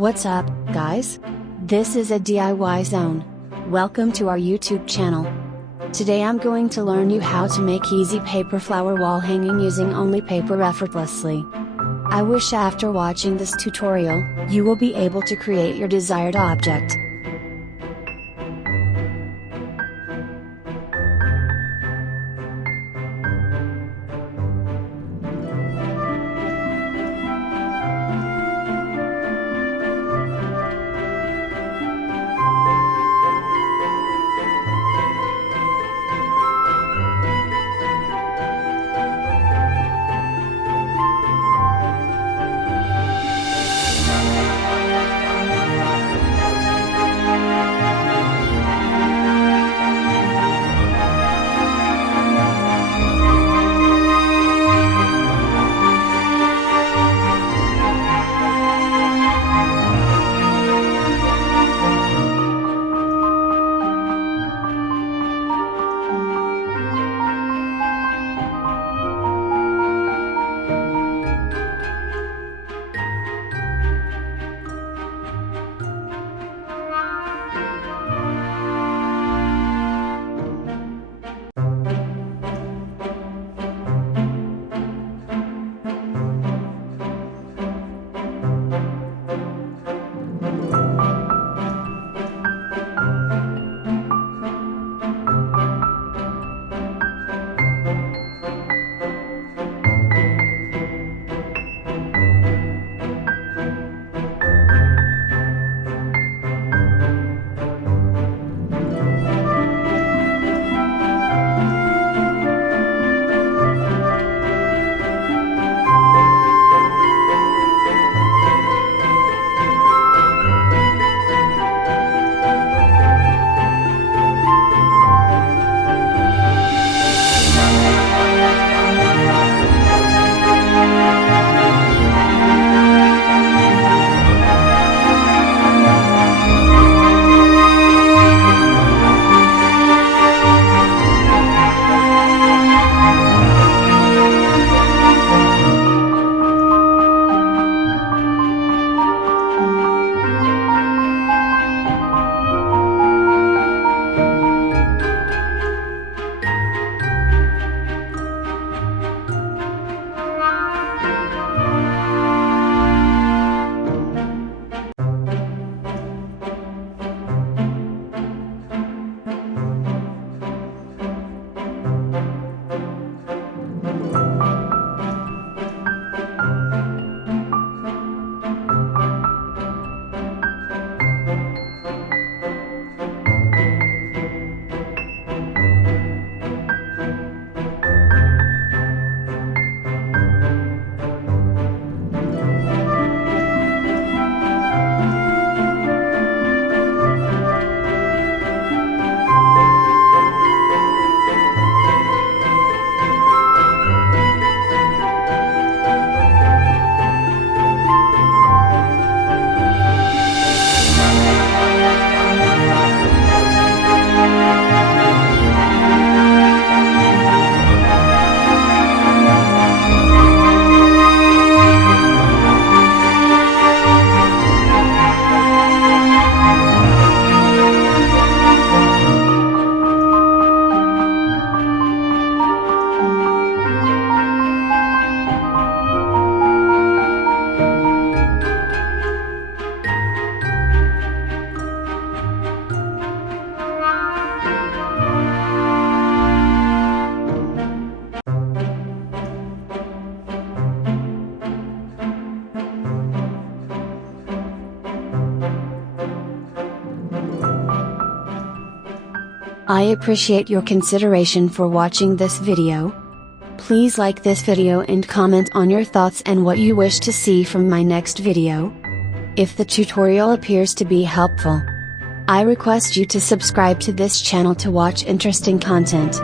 What's up, guys? This is a DIY zone. Welcome to our YouTube channel. Today I'm going to learn you how to make easy paper flower wall hanging using only paper effortlessly. I wish after watching this tutorial, you will be able to create your desired object. I appreciate your consideration for watching this video. Please like this video and comment on your thoughts and what you wish to see from my next video. If the tutorial appears to be helpful, I request you to subscribe to this channel to watch interesting content.